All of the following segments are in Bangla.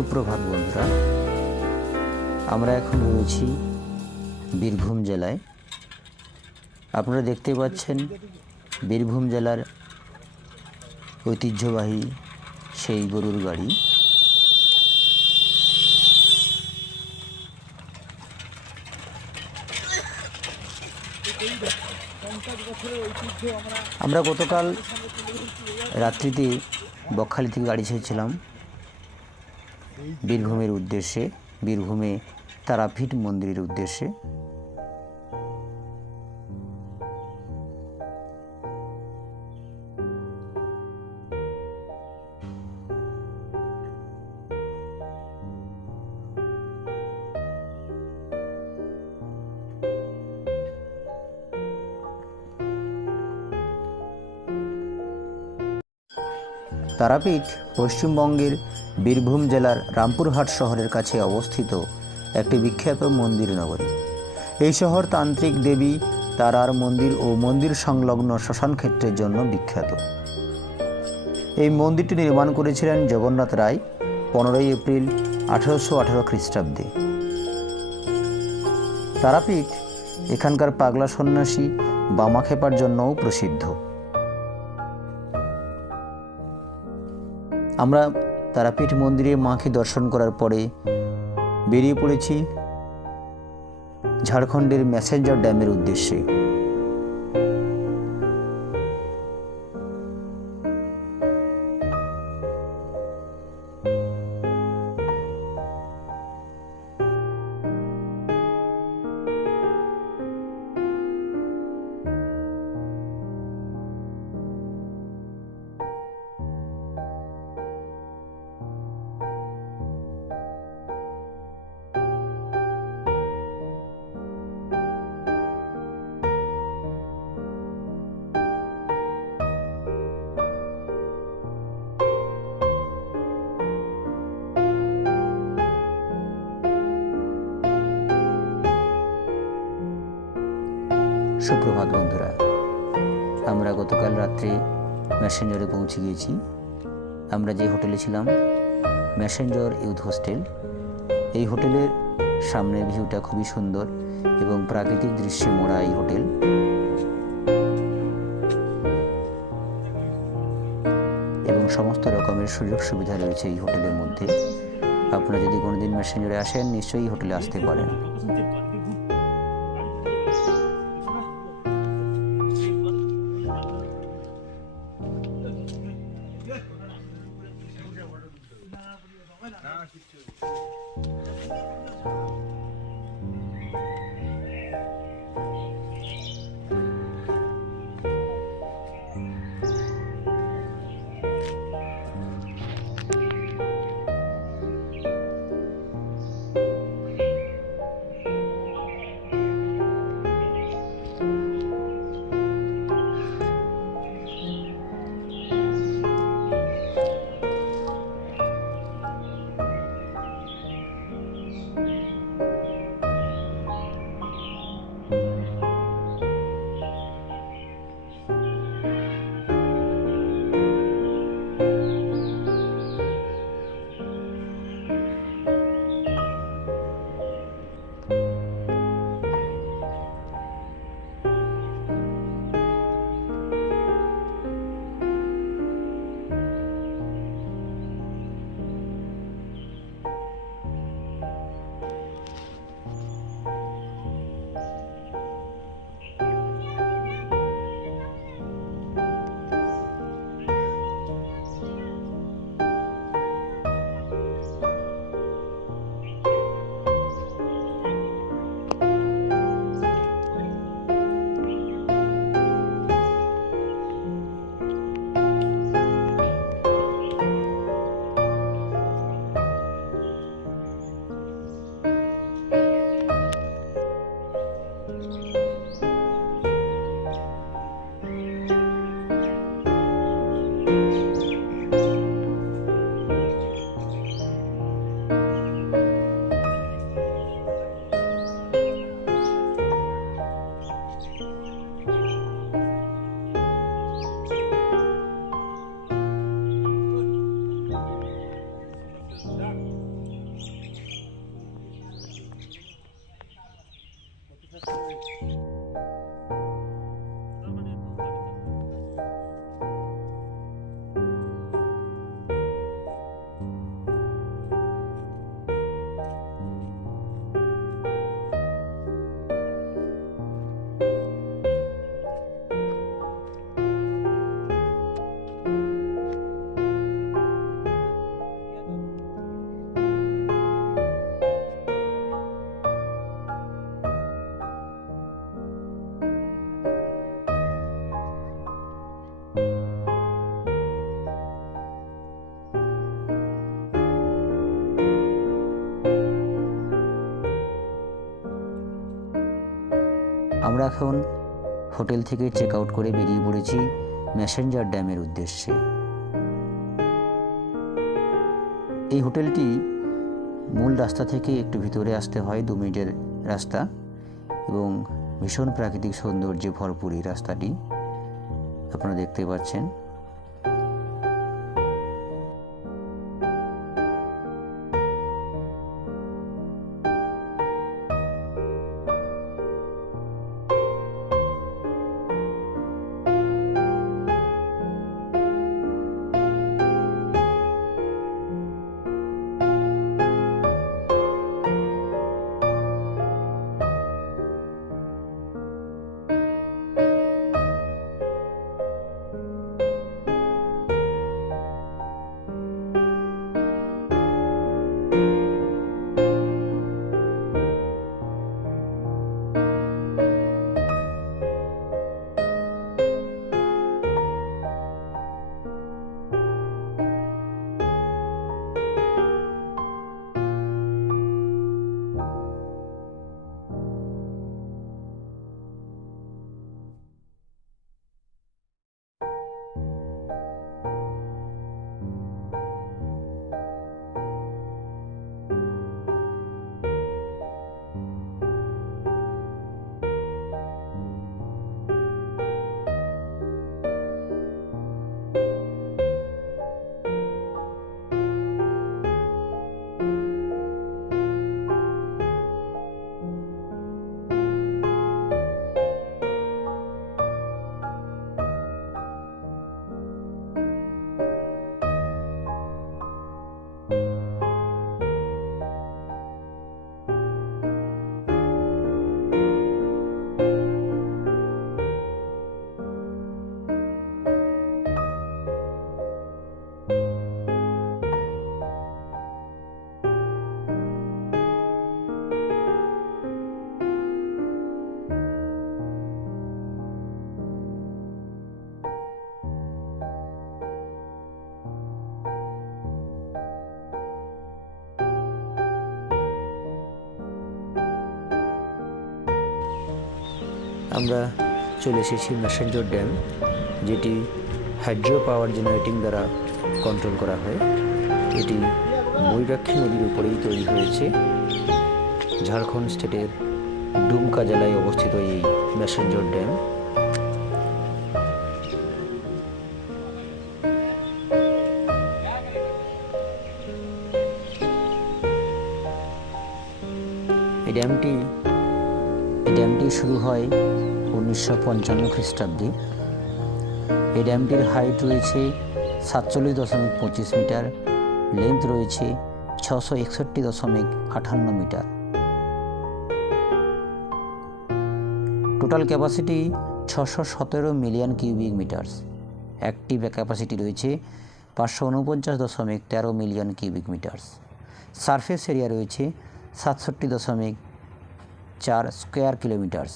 সুপ্রভাত বন্ধুরা। আমরা এখন রয়েছি বীরভূম জেলায়। আপনারা দেখতে পাচ্ছেন বীরভূম জেলার ঐতিহ্যবাহী সেই গরুর গাড়ি। আমরা গতকাল রাত্রিতে বকখালি থেকে গাড়ি ছেড়েছিলাম। বীরভূমের উদ্দেশ্যে বীরভূমে তারাপীঠ মন্দিরের উদ্দেশ্যে তারাপীঠ পশ্চিমবঙ্গের বীরভূম জেলার রামপুরহাট শহরের কাছে অবস্থিত একটি বিখ্যাত মন্দির নগরী। এই শহর তান্ত্রিক দেবী, তারার মন্দির ও মন্দির সংলগ্ন শ্মশান ক্ষেত্রের জন্য বিখ্যাত। এই মন্দিরটি নির্মাণ করেছিলেন জগন্নাথ রায় পনেরোই এপ্রিল আঠেরোশো আঠারো খ্রিস্টাব্দে। তারাপীঠ এখানকার পাগলা সন্ন্যাসী বামাখেপার জন্যও প্রসিদ্ধ। আমরা তারাপীঠ মন্দিরে মাকে দর্শন করার পরে বেরিয়ে পড়েছি ঝাড়খণ্ডের ম্যাসেঞ্জার ড্যামের উদ্দেশ্যে। সুপ্রভাত বন্ধুরা। আমরা গতকাল রাত্রে ম্যাসেঞ্জরে পৌঁছে গিয়েছি। আমরা যে হোটেলে ছিলাম ম্যাসেঞ্জর ইউথ হোস্টেল। এই হোটেলের সামনের ভিউটা খুবই সুন্দর এবং প্রাকৃতিক দৃশ্যে মোড়া এই হোটেল। এবং সমস্ত রকমের সুযোগ সুবিধা রয়েছে এই হোটেলের মধ্যে। আপনারা যদি কোনোদিন ম্যাসেঞ্জরে আসেন, নিশ্চয়ই হোটেলে আসতে পারেন। এখন হোটেল থেকে চেক আউট করে বেরিয়ে পড়েছি ম্যাসেঞ্জার ড্যামের উদ্দেশ্যে। এই হোটেলটি মূল রাস্তা থেকে একটু ভিতরে আসতে হয়, দু মিনিটের রাস্তা এবং ভীষণ প্রাকৃতিক সৌন্দর্যে ভরপুর এই রাস্তাটি। আপনারা দেখতে পাচ্ছেন। আমরা চলে এসেছি মেসেঞ্জর ড্যাম, যেটি হাইড্রো পাওয়ার জেনারেটিং দ্বারা কন্ট্রোল করা হয়। এটি বৈরাক্ষী নদীর উপরেই তৈরি হয়েছে। ঝাড়খণ্ড স্টেটের ডুমকা জেলায় অবস্থিত এই মেসেঞ্জর ড্যাম। এই ড্যামটি শুরু হয় উনিশশো পঞ্চান্ন খ্রিস্টাব্দে। এই ড্যামটির হাইট রয়েছে সাতচল্লিশ দশমিক পঁচিশ মিটার লেন্থ রয়েছে ছশো একষট্টি দশমিক আটান্ন মিটার। টোটাল ক্যাপাসিটি ছশো সতেরো million cubic metres active capacity রয়েছে পাঁচশো উনপঞ্চাশ দশমিক তেরো million cubic metres surface area রয়েছে সাতষট্টি দশমিক চার স্কোয়ার কিলোমিটার্স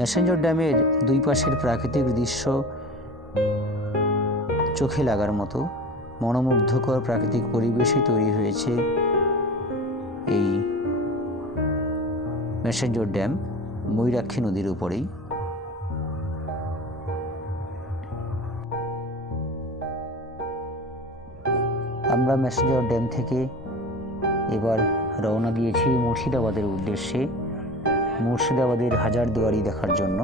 ম্যাসেঞ্জর ড্যামের দুই পাশের প্রাকৃতিক দৃশ্য চোখে লাগার মতো মনোমুগ্ধকর প্রাকৃতিক পরিবেশই তৈরি হয়েছে এই ম্যাসেঞ্জর ড্যাম ময়ূরাক্ষী নদীর উপরেই। আমরা ম্যাসেঞ্জর ড্যাম থেকে এবার রওনা দিয়েছি মুর্শিদাবাদের উদ্দেশ্যে। মুর্শিদাবাদের হাজার দুয়ারি দেখার জন্য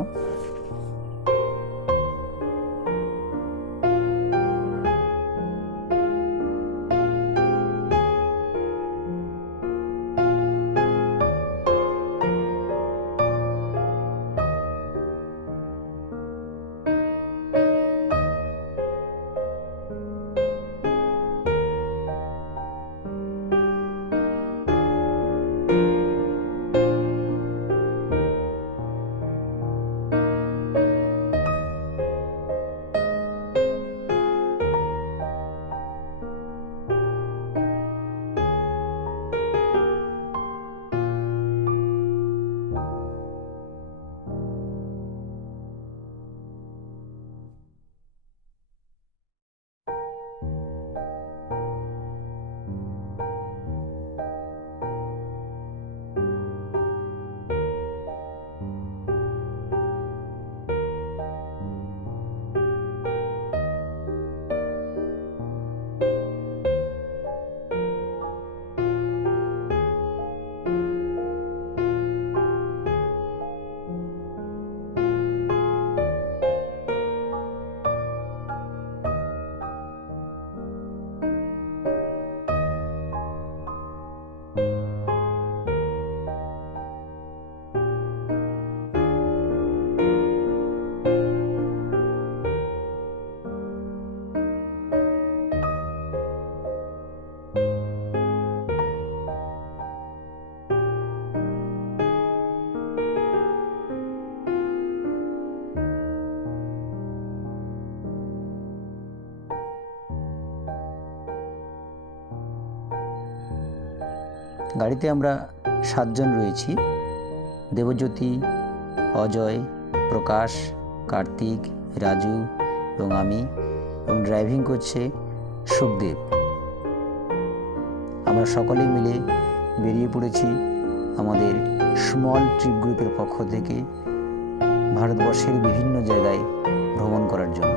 গাড়িতে আমরা সাতজন রয়েছি। দেবজ্যোতি, অজয়, প্রকাশ, কার্তিক, রাজু এবং আমি এবং ড্রাইভিং করছে সুখদেব। আমরা সকলেই মিলে বেরিয়ে পড়েছি আমাদের স্মল ট্রিপ গ্রুপের পক্ষ থেকে ভারতবর্ষের বিভিন্ন জায়গায় ভ্রমণ করার জন্য।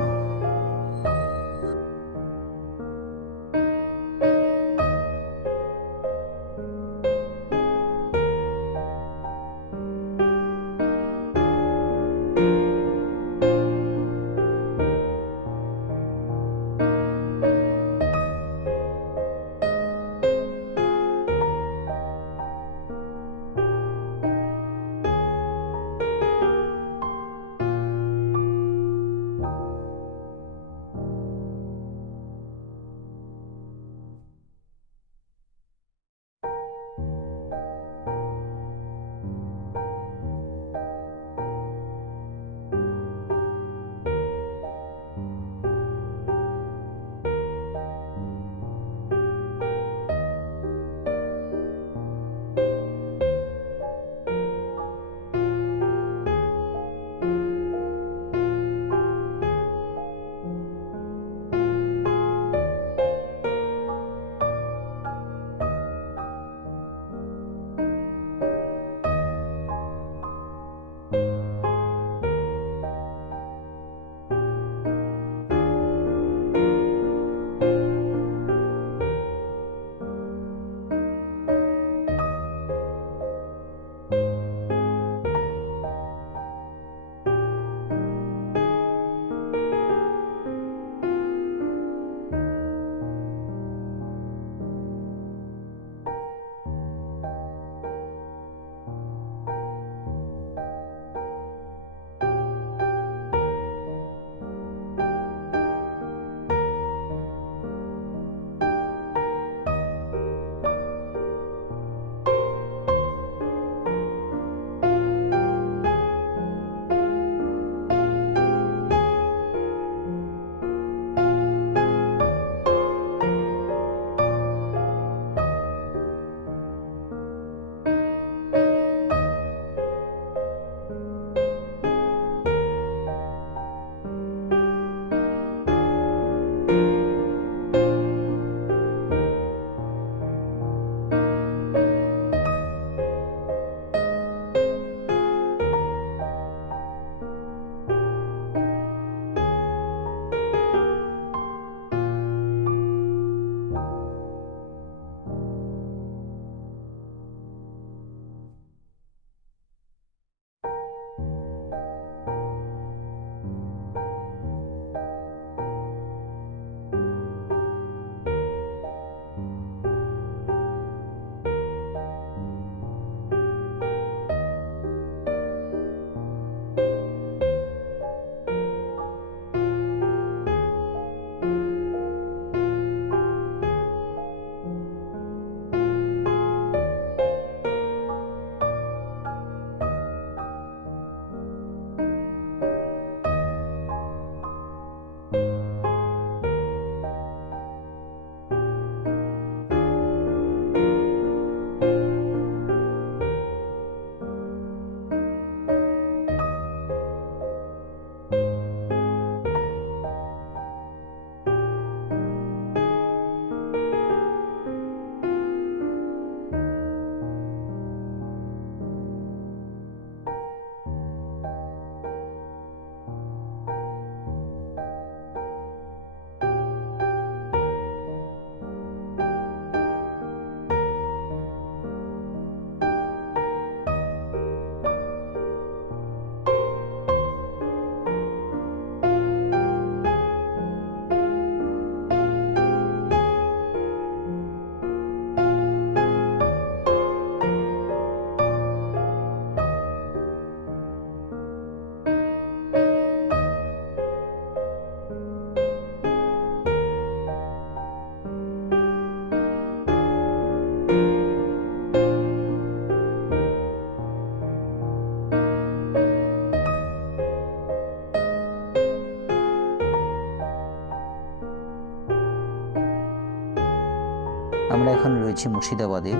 রয়েছে মুর্শিদাবাদে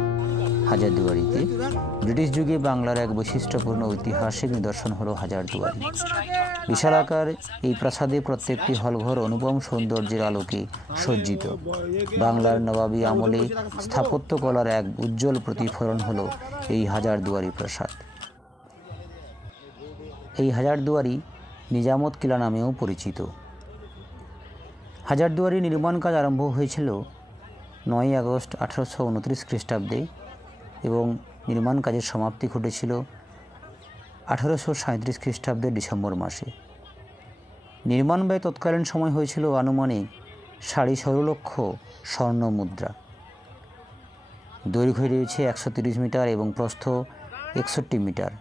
হাজারদুয়ারিতে ব্রিটিশ যুগে বাংলার এক বৈশিষ্ট্যপূর্ণ ঐতিহাসিক নিদর্শন হলো হাজারদুয়ারি বিশালাকার এই প্রাসাদে প্রত্যেকটি হলঘর অনুপম সৌন্দর্যের আলোকে সজ্জিত। বাংলার নবাবী আমলে স্থাপত্যকলার এক উজ্জ্বল প্রতিফলন হলো এই হাজারদুয়ারি প্রাসাদ। এই হাজারদুয়ারি নিজামত কিলা নামেও পরিচিত। হাজারদুয়ারি নির্মাণ কাজ আরম্ভ হয়েছিল নয় আগস্ট আঠারোশো উনত্রিশ খ্রিস্টাব্দে এবং নির্মাণ কাজের সমাপ্তি ঘটেছিল আঠারোশো সাঁত্রিশ খ্রিস্টাব্দের ডিসেম্বর মাসে। নির্মাণ ব্যয় তৎকালীন সময় হয়েছিল আনুমানিক সাড়ে ষোলো লক্ষ স্বর্ণ মুদ্রা। দৈর্ঘ্য রয়েছে একশো তিরিশ মিটার এবং প্রস্থ একষট্টি মিটার।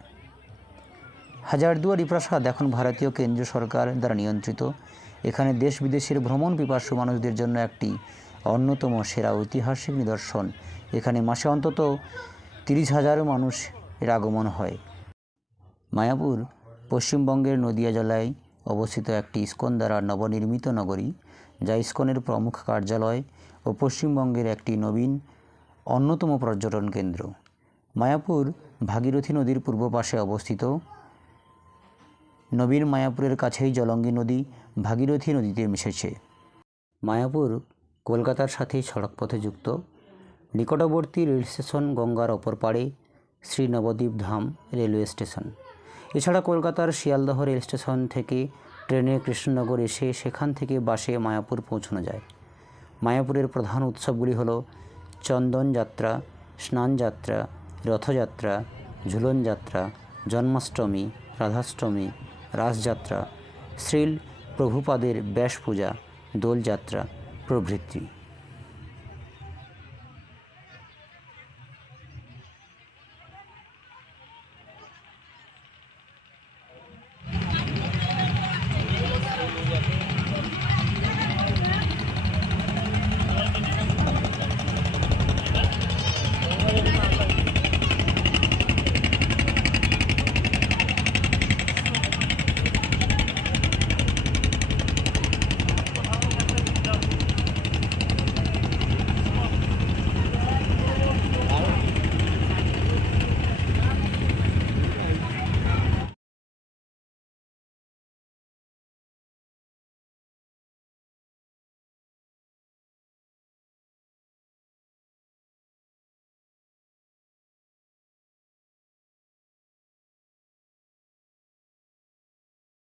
হাজারদুয়ারি প্রাসাদ এখন ভারতীয় কেন্দ্রীয় সরকার দ্বারা নিয়ন্ত্রিত। এখানে দেশ বিদেশের ভ্রমণ পিপাসু মানুষদের জন্য একটি অন্যতম সেরা ঐতিহাসিক নিদর্শন। এখানে মাসে অন্তত তিরিশ হাজার মানুষ এর আগমন হয়। মায়াপুর, পশ্চিমবঙ্গের নদিয়া জেলায় অবস্থিত একটি ইস্কন দ্বারা নবনির্মিত নগরী, যা ইস্কনের প্রমুখ কার্যালয় ও পশ্চিমবঙ্গের একটি নবীন, অন্যতম পর্যটন কেন্দ্র। মায়াপুর, ভাগীরথী নদীর পূর্ব পাশে অবস্থিত নবীন মায়াপুরের কাছেই জলঙ্গি নদী ভাগীরথী নদীতে মিশেছে। মায়াপুর কলকাতার সাথে সড়কপথে যুক্ত। নিকটবর্তী রেল স্টেশন গঙ্গার অপর পাড়ে শ্রী নবদ্বীপ ধাম রেলওয়ে স্টেশন। এছাড়া কলকাতার শিয়ালদহ রেল স্টেশন থেকে ট্রেনে কৃষ্ণনগর এসে সেখান থেকে বাসে মায়াপুর পৌঁছানো যায়। মায়াপুরের প্রধান উৎসবগুলি হলো চন্দন যাত্রা, স্নান যাত্রা, রথযাত্রা, ঝুলন যাত্রা, জন্মাষ্টমী, রাধাষ্টমী, রাসযাত্রা, শ্রীল প্রভুপাদের ব্যাস পূজা, দোলযাত্রা প্রভৃতি